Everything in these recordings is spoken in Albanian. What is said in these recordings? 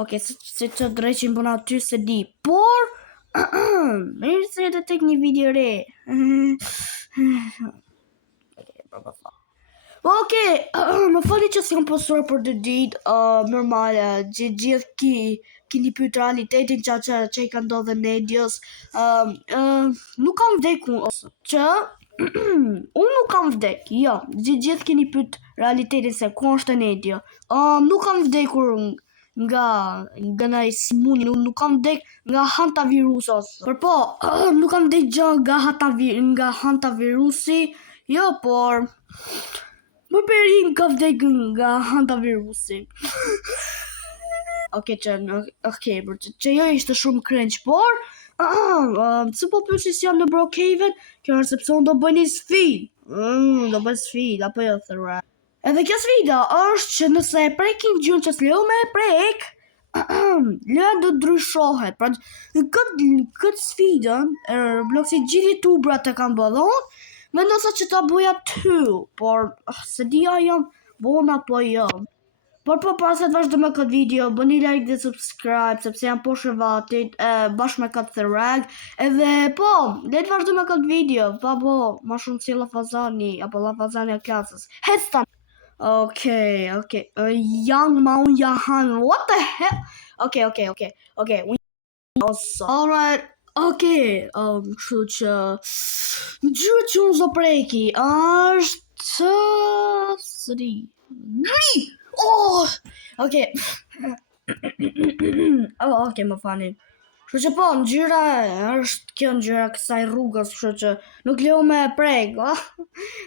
Okej, se që dreqin bëna aty se di, por mirë se jetë tek një video re. Okej, më fali që s'kam postuar për dy ditë, normal, gjithë kini pyet realitetin që i ka ndodhe Nedios. Nuk kam vdekur, që unë nuk kam vdek, jo, gjithë kini pyet realitetin se ku është Nedio. Nuk kam vdekur nga naj smuni, nuk kam vdek nga hantavirusos. Por po, nuk kam vdek gjë nga hantavirusi, jo, por më perim ka vdek nga hantavirusi. Okej, që jo ishte shumë cringe, por se po pyesi si jam në Brookhaven, kjo është sepse unë do bëj një sfidë. Do bëj sfidë, apo jo thëra. Edhe kjo sfida është që nëse e prekin gjën që s'leo me e prek, lëja do ndryshohet. Pra në këtë sfidën, Robloxi gjithë youtubrat e kanë bërë, vendosa që ta bëja ty, por se dia jam bon apo jo. Por pas se të vazhdo me këtë video, bëni like dhe subscribe, sepse jam poshtë vatit, bashkë me këtë thërreg, edhe po, le të vazhdo me këtë video, pa bo, ma shumë si Lafazani, apo Lafazani a klasës. Hestan! Okay, Young Mao Yahan, what the hell? Okay, alright, kështu që gjyre që unë zdo preki, është sëri. Gri! Okay. Më falni. Kështu që po, ngjyra është kjo ngjyra kësaj rrugës, kështu që nuk leo me prek.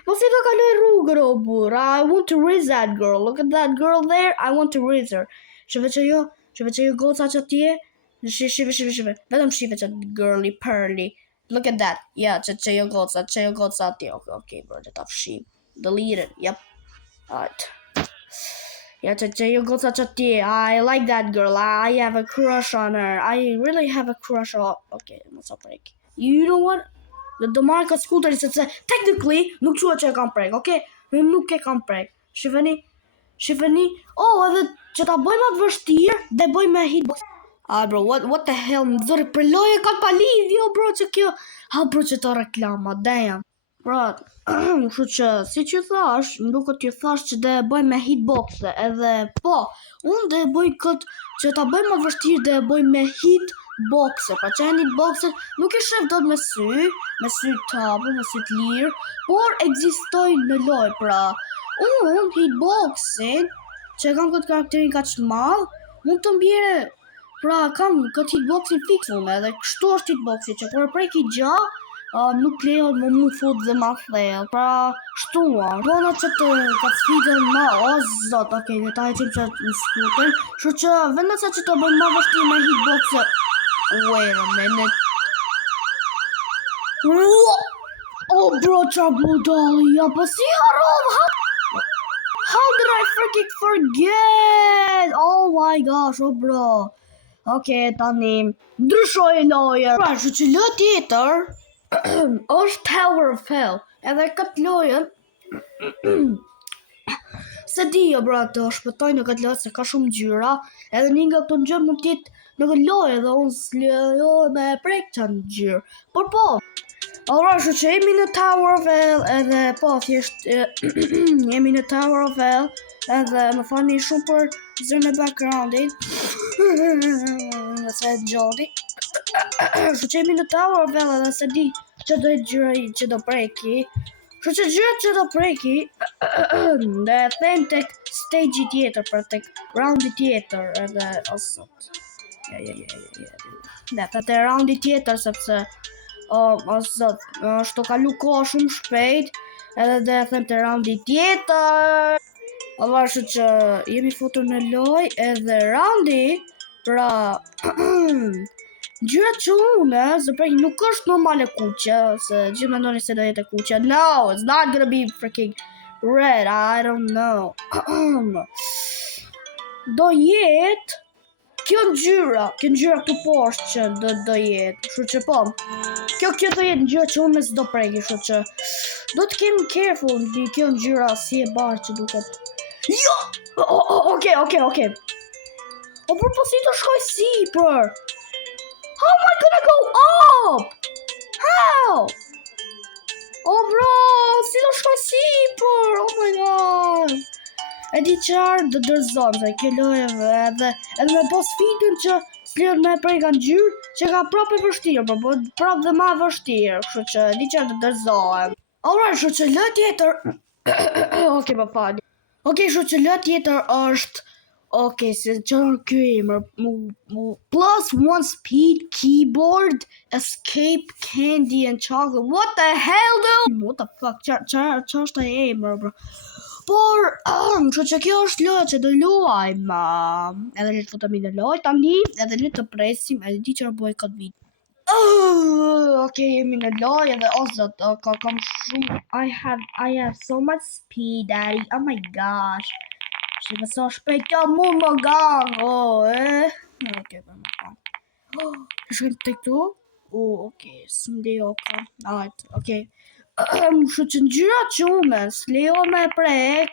Po si do kaloj rrugën o burr? I want to raise that girl. Look at that girl there. I want to raise her. Shive që jo goca që tje. Shive. Vetëm shive që girly pearly. Look at that. Yeah, që jo goca tje. Okay, bro, që ta fshim. Delete it. Yep. Alright. Yeah, që jo goca që tje. I like that girl. I have a crush on her. I really have a crush on... Okay, mos a prek. You know what? Do marrë këtë skuteri sepse technically nuk qua që e kam prek, okay? Nuk e kam prek. Shifeni? Edhe që ta bëjmë atë vështirë dhe bëjmë me hitbox. Bro, what the hell? Më zori për loje ka pa lidhjo, bro, që kjo... bro, që të reklama, damn. Bro, kështu që, si që thash, më duket që thash që dhe bëj me hitboxe, edhe po, unë dhe bëj këtë që ta bëj më vështirë dhe bëj me hitboxe, pra që e hitboxe nuk e shef do të me sy tabu, me sy të lirë, por egzistoj në loj, pra, unë hitboxin, që kam këtë karakterin ka që madhë, mund të mbjere, pra, kam këtë hitboxin fiksume, edhe kështu është hitboxin, që kur e preki gja, nuk lejo më mu fut dhe ma thellë, pra shtua. Bona që të ka sfidën ma, zot, le ta heqim që në skutën, shu që vendesa që të bëjmë ma vështirë me hitboxe. Wait a minute. Bro, qa budali, po si harom, how did I freaking forget? Oh my gosh, bro. Tani, ndryshoj loje. Pra, shu që lë tjetër, është Tower of Hell, edhe këtë lojën se di jo bro të shpëtoj në këtë lojë se ka shumë gjyra, edhe një nga këto gjyrë mund tjetë në këtë lojë edhe unë s'lojë me prek që në gjyrë, por po alright, shu që jemi në Tower of Hell edhe po thjesht jemi në Tower of Hell edhe më fani shumë për zërë në backgroundin dhe se gjodi shu që jemi në Tower of Hell edhe se di që do e gjyra që do preki shu që gjyra që do preki dhe them tek stage tjetër pra tek roundi tjetër edhe osot dhe te roundi tjetër sepse osot është kalu koha shumë shpejt edhe dhe them te roundi tjetër shu që jemi futur në loj edhe roundi pra gjyrat që unë, zëprej, nuk është normale kuqe, se gjithë me ndoni se do jetë kuqe. No, it's not gonna be freaking red, I don't know. Do jetë, kjo ngjyra këtu poshtë që do jetë, shu që po, kjo do jetë ngjyra që unë s'do preki, shu që do të kemi careful në kjo ngjyra si e barë që duket. Jo! Okay. O, bro, po si të shkoj sipër? How am I gonna go up? How? Oh, bro, si të shkoj sipër? Oh my god. E di qarë dë dërzon, se kjo lojë edhe me po sfidën që s'lihet me prej kanë gjyrë, që ka prapë e vështirë, po prapë dhe ma vështirë, kështu që di qarë dë dërzohem. Alright, kështu që lë tjetër... Okej, pa fali. Okej, kështu që lë tjetër është... Okej, se qërë kjo emër... +1 speed, keyboard, escape, candy and chocolate. What the hell, dude? What the fuck, që është e emër, bro? Por, që kjo është lojë që do luajmë, edhe le të futemi në lojë tani, edhe le të presim, edhe di që bëj këtë video. Okej, jemi në lojë edhe ozot, kam shumë, I have so much speed, daddy, oh my gosh. Shqipe so shpejt ka mu më gang, Okej, për më fan. Shkëm të këtu? Okej, së ndi oka, okej. Kështu që ngjyra qume, s'lejo me prek,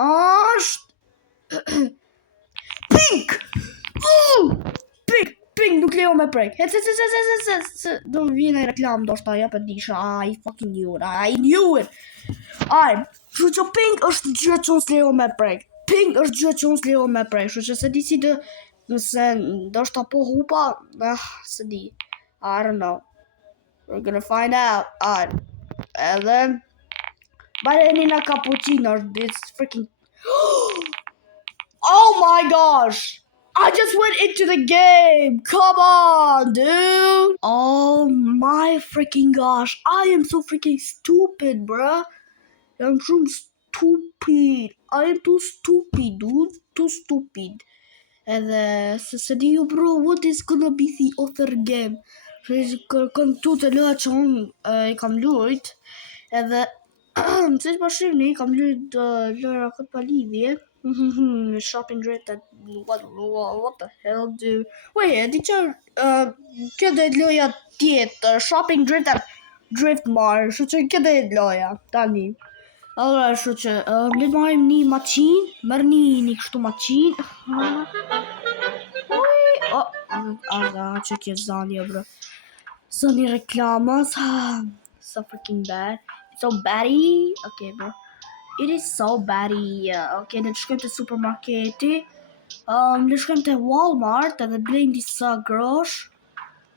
është pink! Pink, nuk lejo me prek. Do më vjen e reklam, do shta jep e disha, I fucking knew it. Kështu që pink është ngjyra qume s'lejo me prek. Kështu që se di si dë, nëse do shta po hupa, se di, I don't know. We're gonna find out. And then, Balenina cappuccino. It's freaking. Oh my gosh! I just went into the game. Come on, dude. Oh my freaking gosh! I am so freaking stupid, bruh. I'm so stupid. I am too stupid, dude. Too stupid. And se di ju, bro, what is gonna be the other game? Kam tu të lojë që unë I kam lujt, edhe si që përshirni, kam lujt lojra këtë pa lidhje. Shopping drift, what the hell, dude? Wait, di që kjo dhe loja tjetë, shopping drift marë, shu që kjo dhe loja, tani. Allora, shu që, le marim një maqin, mërë një kështu maqin. Që kjo zanje, bro. Zanje reklamas, so freaking bad. It's so baddie. Okay, bro. It is so baddie. Okay, le të shkojmë të supermarketi. Le shkojmë të Walmart, edhe blejmë disa grosh.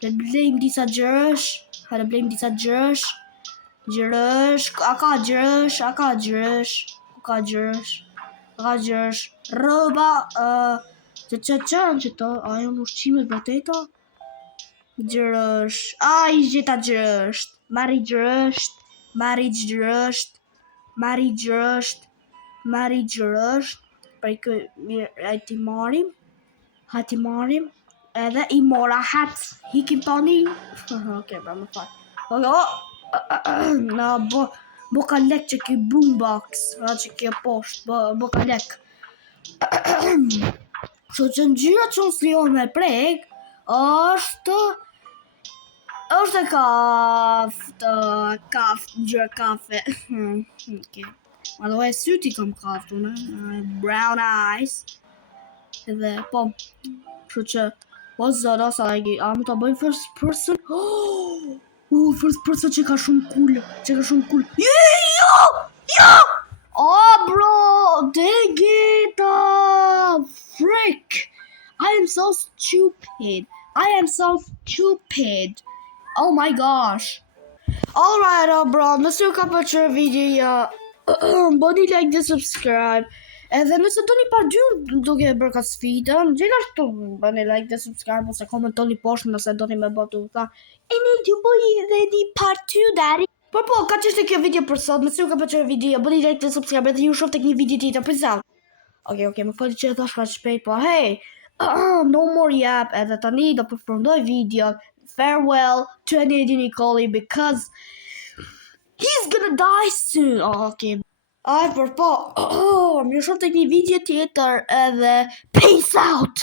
Le blejmë disa gjërësh. Le blejmë disa gjërësh. A ka gjërësh. Roba, që to, ajo në ushqimet vërteta? Gjërësh, I gjeta gjërësht, Mari gjërësht, për i këj marim, edhe I mora hat, hikim tani, okej, pra më fal, na boka lek që ki boombox, që ki poshtë, boka lek, që ngjyra që unë s'lion me prek, është ngjyra kafe. Okay. Edhe syti kam kafe, brown eyes. Edhe po, kështu që po zëra sa a më ta bëj first person? First person që ka shumë cool. Jo! Oh, bro, dang it! Frick! I am so stupid. Oh my gosh. Alright, bro, nëse ju ka pëlqyer videoja, bëni like dhe subscribe. Edhe nëse doni part 2 duke bërë këtë sfidën, gjithashtu bëni like dhe subscribe ose komentoni poshtë nëse doni me bëtu tha. E ne ju bëj edhe një part 2, daddy. Po, ka qështë kjo video për sot, nëse ju ka pëlqyer videoja, bëni like dhe subscribe edhe ju shoh tek një video tjetër për sot. Okej, më fali që e thash kaq shpejt, po hey. No more yap, edhe tani do përfundoj video. Farewell to Eddie Nicoli because he's gonna die soon. Okay. Por po, më shoh tek një video tjetër edhe peace out.